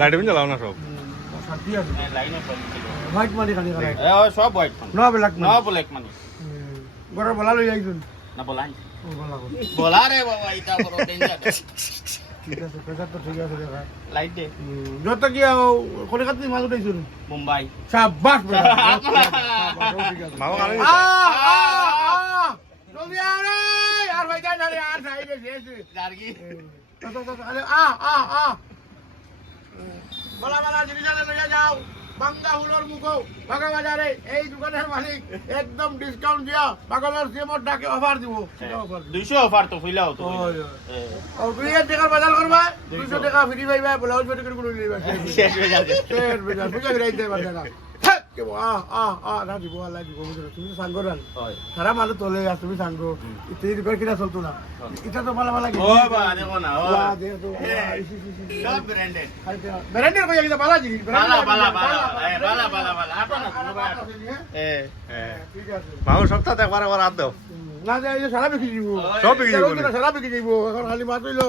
light বিন জ্বালাও না সব শান্তি আছে লাইনে হোয়াইট মানি খালি করে সব হোয়াইট মানে নো ব্ল্যাক নো ব্ল্যাক মানে গড় বলা লই আইছুন না বলাই বলা বলা রে বাবা এটা বড় ডেঞ্জার ঠিক আছে প্রেসার তো ঠিক আছে দেখা লাইট দে যত কি কলকাতা মাল উঠাইছুন মুম্বাই শাবাশ মাও আরে জলদি আরে আর ভাই যা রে আর সাইড এসে জারগি আরে বলা জিনিস আনে লইয়া যাও বাঙ্গা হুলোর মুখো ভাগা বাজারে এই দোকানের মালিক একদম ডিসকাউন্ট দিয়া পাগলের সিমর ডাকে অফার দিব সেটা অফার 200 অফার তো ফিলাও তো ও 2000 টাকার বাজার করবা 200 টাকা ফ্রি পাইবা ব্লাউজ ফটো করে লইবা শেষ হয়ে যাবে শেষ বাজার বুঝা গরাইতে বাজার কে না দিব আল্লাহ দিব তুমি তো সাঙ্গ রান সারা মানুষ তোলে আর তুমি সাঙ্গ এই রিপেয়ার কিনা চলতো না এটা তো ভালো ভালো লাগে ও বা দেখো না ও দেখো সব ব্র্যান্ডেড ব্র্যান্ডের কই একটা ভালো জিনিস বালা আপনারা ঠিক আছে মাও সপ্তাহে একবার একবার হাত দাও না যে সারা বিক্রি দিব সব বিক্রি দিব সারা বিক্রি দিব এখন খালি মাছ হইলো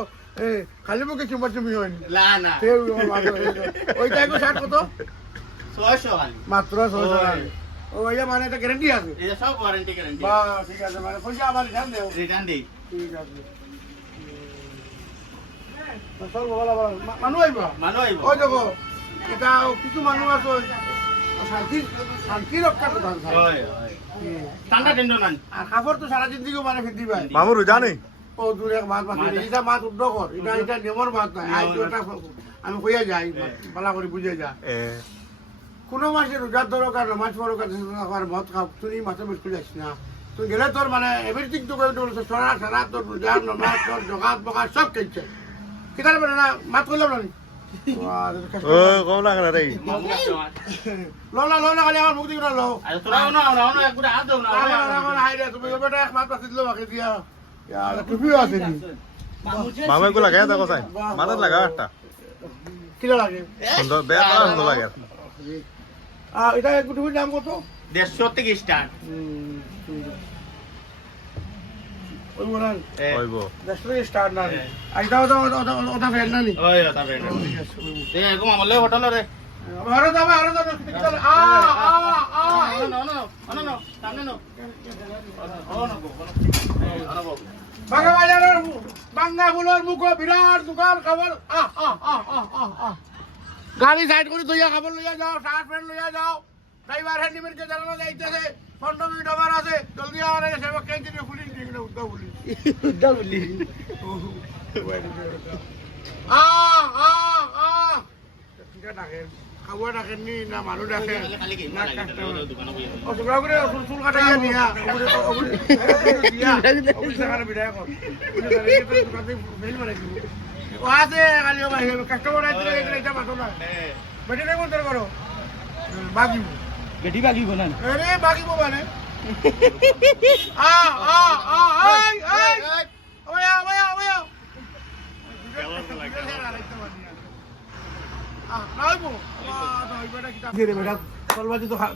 খালি মুখে চুমা হয় না না ওইটা একটু ষাট কত 600 খালি মাত্র 600 ওইটা মানে এটা গ্যারান্টি আছে এটা সব ওয়ারেন্টি গ্যারান্টি বাহ ঠিক আছে মানে পয়সা আবার ধ্যান দেও রিটার্ন দেই ঠিক আছে সব বলা বলা মানুষ আইবা ওই দেখো এটা কিছু মানুষ আছে শান্তি রক্ষা কথা ঠান্ডা টেন্ডো নাই আর কাপড় তো সারা জিন্দিগি মানে ফিরতি ভাই মামুর জানে ও দূরে মাছ মাছ এটা মাছ উদ্যোগ কর এটা নিয়মর মাছ নাই আমি কইয়া যাই বালা করে বুঝে যা কোনো মাসে রোজার দরকার মাছ দরকার মদ খাও তুই মাছের মুশকিল যাস না তুই গেলে তোর মানে এভরিথিং তো করে বলছে সারা তোর রোজার নমাজ তোর জগাত বগাত সব খেলছে কিতার বলে না মাছ করলাম না ও কম না রে লোনা খালি আমার মুখ দিকে লো তোরা না একবার হাত দাও না আমার হাইরে তুমি বেটা এক মাছ পাতি দিলো বাকি দিয়া ইয়ার টুপিও আছে নি মামা গুলা গায়ে দেখো চাই মাথার লাগা একটা কিলো লাগে সুন্দর বেয়া করা সুন্দর লাগে এটা একটু টুপির দাম কত 150 থেকে স্টার্ট ওই বলা হইব 10 স্টার্ট না আর এটা ওটা ফেল না নি ওই ওটা ফ্রেন্ড দে এরকম আমলে হোটেল রে আরো যাবে no সামনে নো বাঙ্গা ফুলের মুখ বিরাট দোকান খাবার গাড়ি সাইড করে তুইয়া খাবার লইয়া যাও শার্ট প্যান্ট লইয়া যাও ড্রাইভার হ্যান্ডিম্যানকে জানানো যাইতেছে 15 মিনিট ওভার আছে জলদি আমার এসে কে দিনে পুলিশ দিকে উদ্দা পুলিশ খাওয়া ডাকেননি না মানুষ ডাকে না কাস্টমার তোমরা করে চুল কাটাইয়া নিয়া বিদায় কর ও আছে খালি কাস্টমার আইতে এটা মাথো না বেটি নাই মন্তর করো বাগিব বেটি বাগিব না আরে বাগিব মানে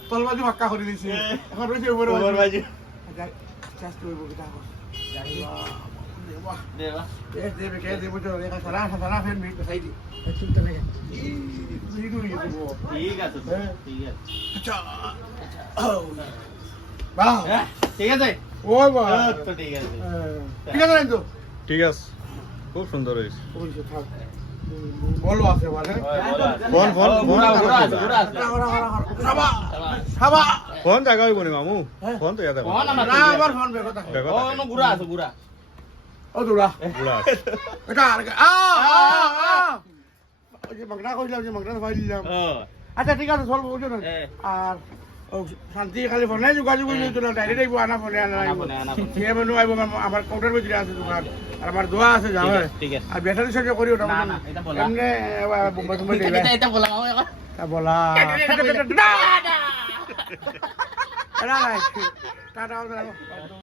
তলবাজি ফাক্কা করে দিছে এখন রয়েছে উপরবাজি ঠিক আছে ঠিক আছে ওই বা তো ঠিক আছে ঠিক আছে তো ঠিক আছে খুব সুন্দর হয়েছে বলো আছে মানে ফোন ফোন জায়গা হইব নি মামু ফোন তো ইয়াতে ফোন আমার না আবার ফোন বেকো তা ও নো গুড়া আছে গুড়া ও দুরা গুলা এটা আর ওই যে মাগনা কইলাম যে মাগনা ফাইল দিলাম আচ্ছা ঠিক আছে সলভ বুঝো না আর শান্তি খালি ফোনে যোগাযোগ করলে তো ডাইরেক্ট আইব আনা ফোনে আনা সে মানু আইব আমার কাউন্টার ভিতরে আছে দোকান আর আমার দোয়া আছে যাও ঠিক আছে আর ব্যাটারি সহ্য করি ওটা না না এটা বলা এমনি বোম্বাই বোম্বাই দেবে এটা বলা বলা টাটা